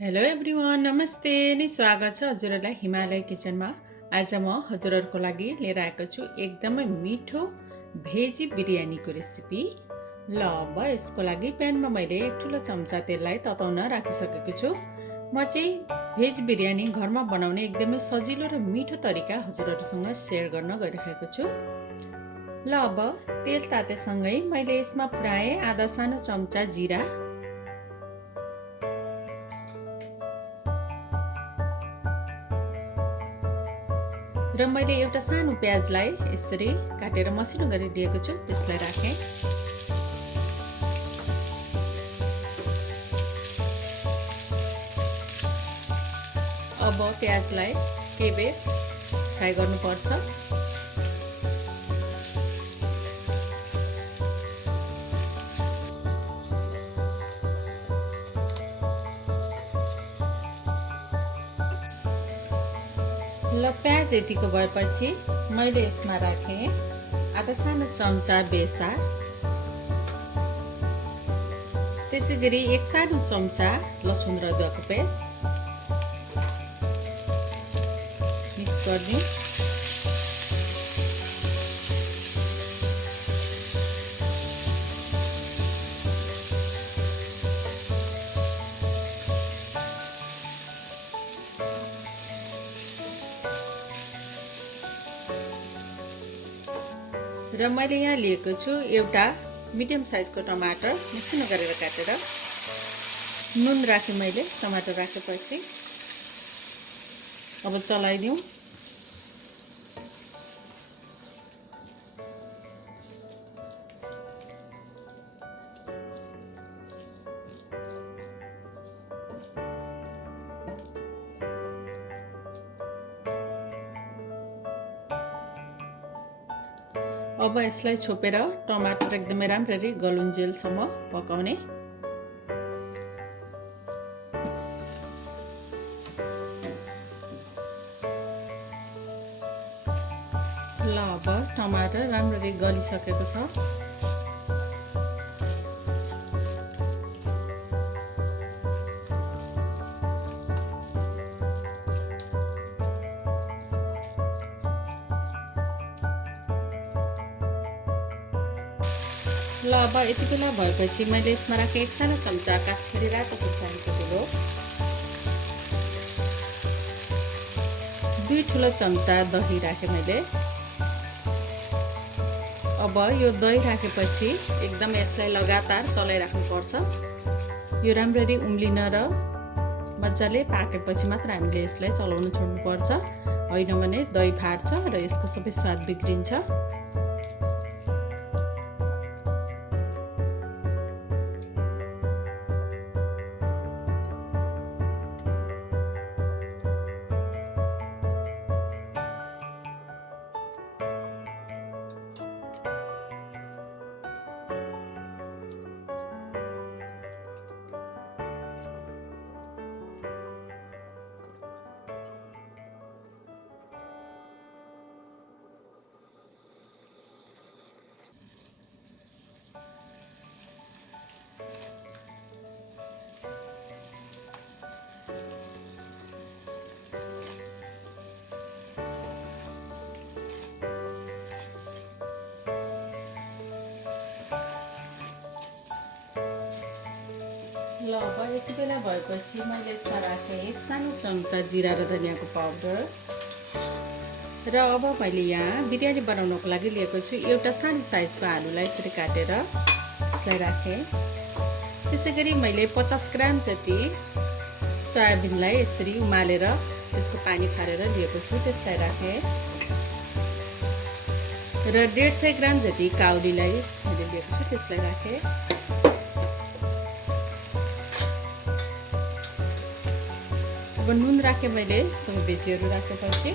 Hello everyone, नमस्ते अनि स्वागत छ हजुरहरूलाई हिमालय किचनमा। आज म हजुरहरूको लागि लिएर आएको छु एकदमै मिठो भेजी बिरयानीको रेसिपी। ल अब यसको लागि प्यानमा मैले 1 ठुलो चम्चा तेललाई तताउन राखिसकेको छु। म चाहिँ भेज बिरयानी घरमा बनाउने एकदमै सजिलो र मिठो तरिका हजुरहरूसँग सेयर गर्न गइरहेको छु। ल अब तेल तातेसँगै मैले यसमा पुर्याएँ आधा सानो चम्चा जिरा र मैले एउटा सानो प्याजलाई यसरी काटेर मसिनो गरी दिएको छु, त्यसलाई राखेँ। अब प्याजलाई केही बेर फ्राई गर्नुपर्छ। ल प्याज यतिको भएपछि मैले यसमा राखेँ आधा सानो चम्चा बेसार, त्यसै गरी 1 सानो चम्चा लसुन र अदुवाको पेस्ट मिक्स गरिदिउँ। र मैले यहाँ लिएको छु एउटा मिडियम साइजको टमाटर मसिनो गरेर काटेर। नुन राखेँ मैले टमाटर राखेपछि। अब चलाइदिउँ। अब यसलाई छोपेर टमाटर एकदमै राम्ररी गलुन्जेलसम्म पकाउने। ल अब टमाटर राम्ररी गलिसकेको छ। ल अब यति बेला भएपछि मैले यसमा राखेँ 1 सानो चम्चा काश्मिरी रातो खुर्सानीको धुलो, 2 ठुलो चम्चा दही राखेँ मैले। अब यो दही राखेपछि एकदम यसलाई लगातार चलाइराख्नुपर्छ। यो राम्ररी उम्लिन र मजाले पाकेपछि मात्र हामीले यसलाई चलाउन छोड्नुपर्छ, होइन भने दही फाट्छ र यसको सबै स्वाद बिग्रिन्छ। ल अब यति बेला भएपछि मैले यसमा राखेँ 1 सानो चम्चा जिरा र धनियाँको पाउडर। र अब मैले यहाँ बिरयानी बनाउनको लागि लिएको छु एउटा सानो साइजको आलुलाई यसरी काटेर यसलाई राखेँ। त्यसै गरी मैले 50 ग्राम जति सोयाबिनलाई यसरी उमालेर त्यसको पानी खारेर लिएको छु, त्यसलाई राखेँ। र 150 ग्राम जति काउरीलाई मैले लिएको छु, त्यसलाई राखेँ। अब नुन राखेँ मैले सबै भेजीहरू राखेपछि।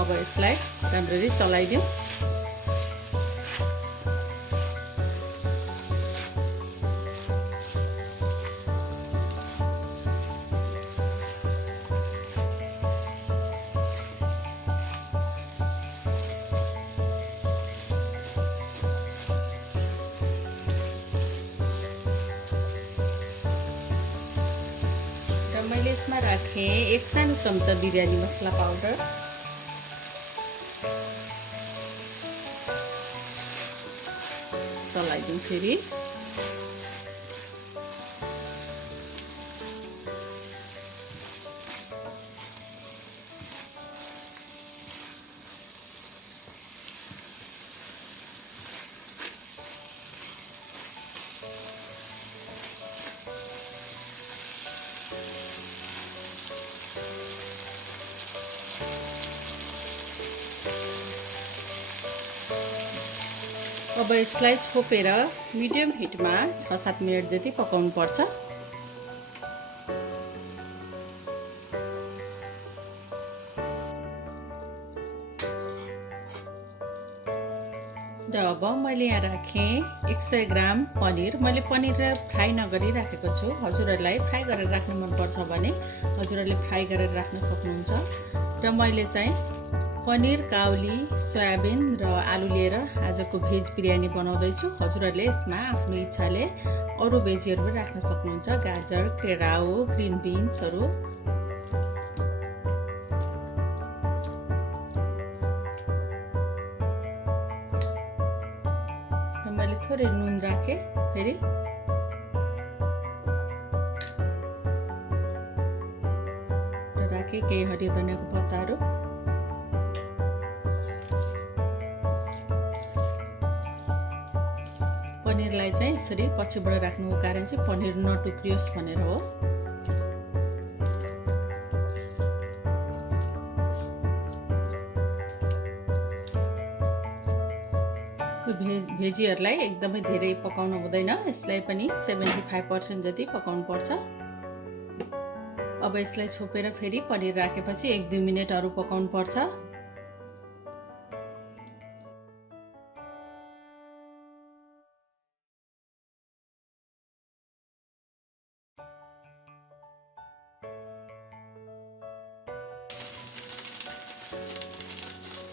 अब यसलाई राम्ररी चलाइदिउँ। मैले यसमा राखेँ 1 सानो चम्चा बिरयानी मसला पाउडर, चलाइदिउँ फेरि। अब यसलाई छोपेर मिडियम हिटमा 6-7 मिनट जति पकाउनु पर्छ। र अब मैले यहाँ राखेँ 100 ग्राम पनिर। मैले पनिर फ्राई नगरी राखेको छु। हजुरहरूलाई फ्राई गरेर राख्न मनपर्छ भने हजुरहरूले फ्राई गरेर राख्न सक्नुहुन्छ। र मैले चाहिँ पनिर, काउली, सोयाबिन र आलु लिएर आजको भेज बिरयानी बनाउँदैछु। हजुरहरूले यसमा आफ्नो इच्छाले अरू भेजीहरू पनि राख्न सक्नुहुन्छ, गाजर, केराउ, ग्रिन बिन्सहरू। र मैले थोरै नुन राखेँ फेरि। र राखेँ केही हरियो धनियाँको पत्ताहरू। पनिरलाई चाहिँ यसरी पछिबाट राख्नुको कारण चाहिँ पनिर नटुक्रियोस् भनेर हो। भेजीहरूलाई एकदमै धेरै पकाउनु हुँदैन, यसलाई पनि 75% जति पकाउनु पर्छ। अब यसलाई छोपेर फेरि पनिर राखेपछि 1-2 मिनेट अरू पकाउनु पर्छ।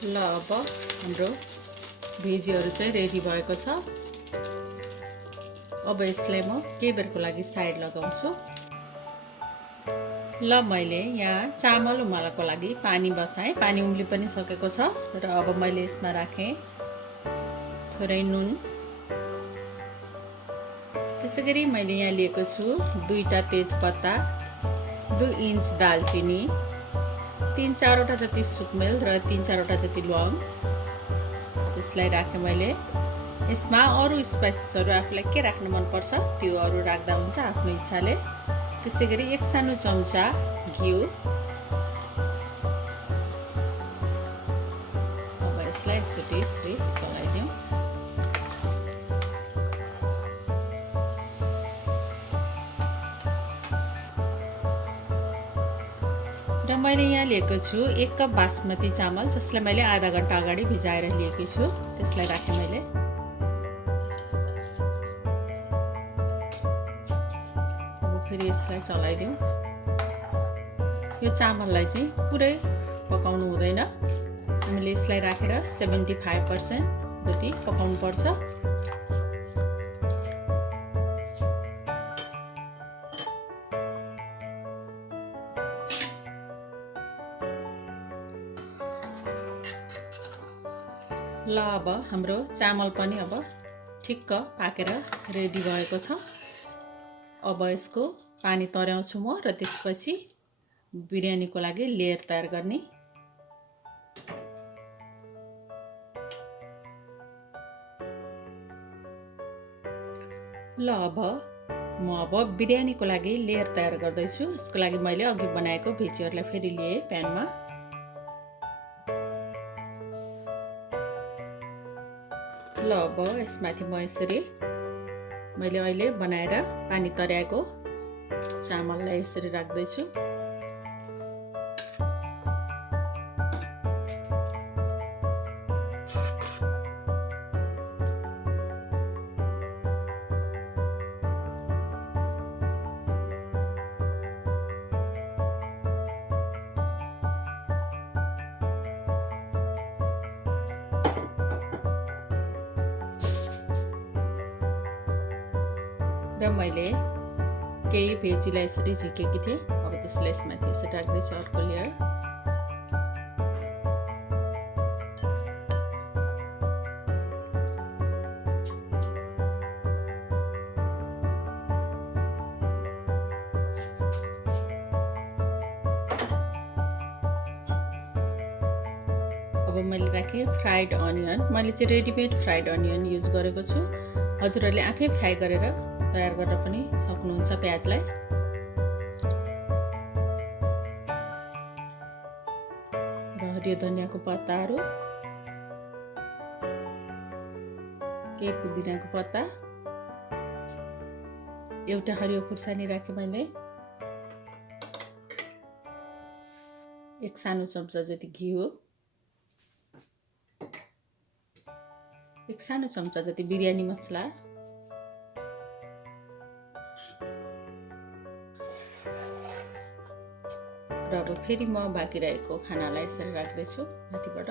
ल अब हाम्रो भेजीहरू चाहिँ रेडी भएको छ। अब यसलाई म केही बेरको लागि साइड लगाउँछु। ल मैले यहाँ चामल उमाल्नको लागि पानी बसाएँ। पानी उम्लि पनि सकेको छ। र अब मैले यसमा राखेँ थोरै नुन। त्यसैगरी मैले यहाँ लिएको छु 2टा तेजपत्ता, 2 इन्च दालचिनी, 3-4 वटा जति सुकमेल र 3-4 वटा जति ल्वाङ। त्यसलाई राखेँ मैले। यसमा अरू स्पाइसेसहरू आफूलाई के राख्न मनपर्छ त्यो अरू राख्दा हुन्छ आफ्नो इच्छाले। त्यसैगरी 1 सानो चम्चा घिउ। अब यसलाई एकचोटि यसरी चलाइदिउँ। र मैले यहाँ लिएको छु 1 कप बासमती चामल, जसलाई मैले आधा घण्टा अगाडि भिजाएर लिएकी छु। त्यसलाई राखेँ मैले। अब फेरि यसलाई चलाइदिउँ। यो चामललाई चाहिँ पुरै पकाउनु हुँदैन, हामीले यसलाई राखेर 75% जति पकाउनु पर्छ। ल अब हाम्रो चामल पनि अब ठिक्क पाकेर रेडी भएको छ। अब यसको पानी तर्याउँछु म र त्यसपछि बिरयानीको लागि लेयर तयार गर्ने। ल अब म बिरयानीको लागि लेयर तयार गर्दैछु। यसको लागि मैले अघि बनाएको भेजीहरूलाई फेरि लिएँ प्यानमा। ल अब यसमाथि म यसरी मैले अहिले बनाएर पानी तर्याएको चामललाई यसरी राख्दैछु। र मैले केही भेजीलाई यसरी झिकेकी थिएँ। अब त्यसलाई यसमाथि यसरी राख्दैछु अर्को लेयर। अब मैले राखेँ फ्राइड अनियन। मैले चाहिँ रेडिमेड फ्राइड अनियन युज गरेको छु। हजुरहरूले आफै फ्राई गरेर तयार गर्न पनि सक्नुहुन्छ प्याजलाई। र हरियो धनियाँको पत्ताहरू, केही पुदिनाको पत्ता, एउटा हरियो खुर्सानी राखेँ मैले, एक सानो चम्चा जति घिउ, एक सानो चम्चा जति बिरयानी मसला, र अब फेरि म बाँकी रहेको खानालाई यसरी राख्दैछु माथिबाट।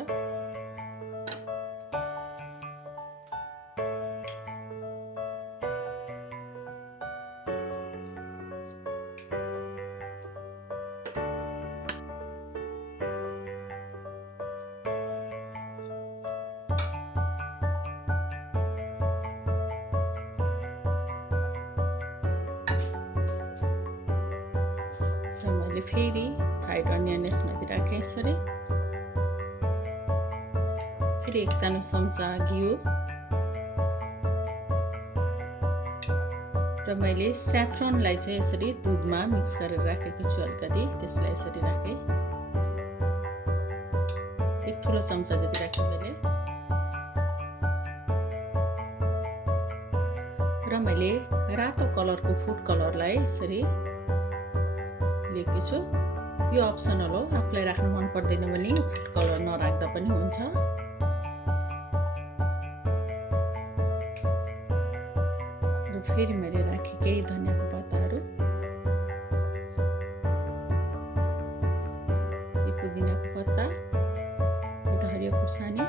मैले फेरि फ्राइड अनियन यसमाथि राखेँ यसरी। फेरि एक सानो चम्चा घिउ, र मैले स्याफ्रनलाई चाहिँ यसरी दुधमा मिक्स गरेर राखेको छु अलिकति, त्यसलाई यसरी राखेँ। एक ठुलो चम्चा जति राखेँ मैले। र मैले रातो कलरको फुड कलरलाई यसरी लिएको छु। यो अप्सनल हो, आफूलाई राख्नु मन पर्दैन भने फुड कलर नराख्दा पनि हुन्छ। र फेरि मैले राखेँ केही धनियाँको पत्ताहरू, केही पुदिनाको पत्ता, एउटा हरियो खुर्सानी,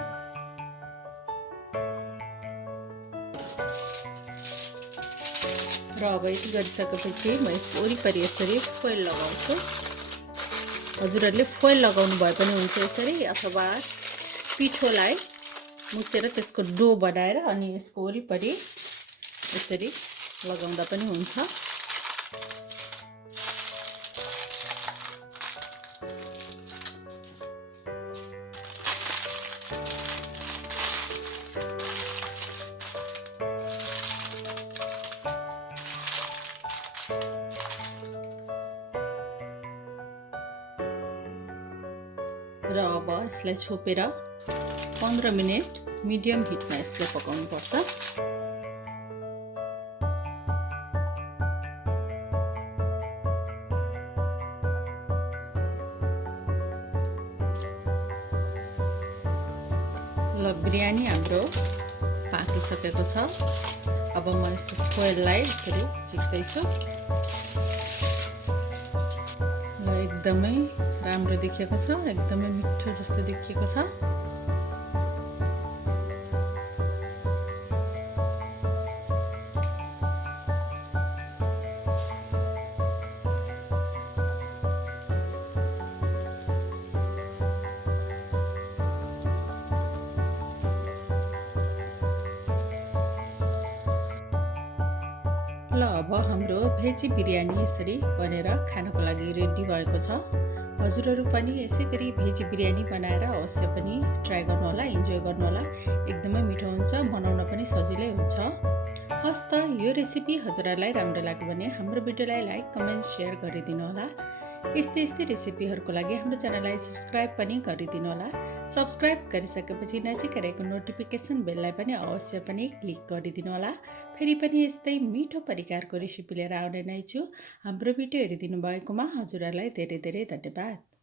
र अब यति गरिसकेपछि म यसको वरिपरि यसरी फोइल लगाउँछु। हजुरहरूले फोइल लगाउनु भए पनि हुन्छ यसरी, अथवा पिठोलाई मुछेर त्यसको डो बनाएर अनि यसको वरिपरि यसरी लगाउँदा पनि हुन्छ। र अब यसलाई छोपेर 15 मिनेट मिडियम हिटमा यसलाई पकाउनु पर्छ। ल बिरयानी हाम्रो पाकिसकेको छ। अब म यस फोइललाई यसरी चिक्दैछु। एकदमै राम्रो देखिएको छ, एकदमै मिठो जस्तो देखिएको छ। ल अब हाम्रो भेजी बिरयानी यसरी बनेर खानको लागि रेडी भएको छ। हजुरहरू पनि यसै गरी भेजी बिरयानी बनाएर अवश्य पनि ट्राई गर्नुहोला, इन्जोय गर्नुहोला। एकदमै मिठो हुन्छ, बनाउन पनि सजिलै हुन्छ। हस् त यो रेसिपी हजुरहरूलाई राम्रो लाग्यो भने हाम्रो भिडियोलाई लाइक, कमेन्ट, सेयर गरिदिनु होला। यस्तै रेसिपीहरूको लागि हाम्रो च्यानललाई सब्स्क्राइब पनि गरिदिनु होला। सब्स्क्राइब गरिसकेपछि नजिकै रहेको नोटिफिकेसन बेललाई पनि अवश्य पनि क्लिक गरिदिनु होला। फेरि पनि यस्तै मिठो परिकारको रेसिपी लिएर आउने नै छु। हाम्रो भिडियो हेरिदिनु भएकोमा हजुरहरूलाई धेरै धेरै धन्यवाद।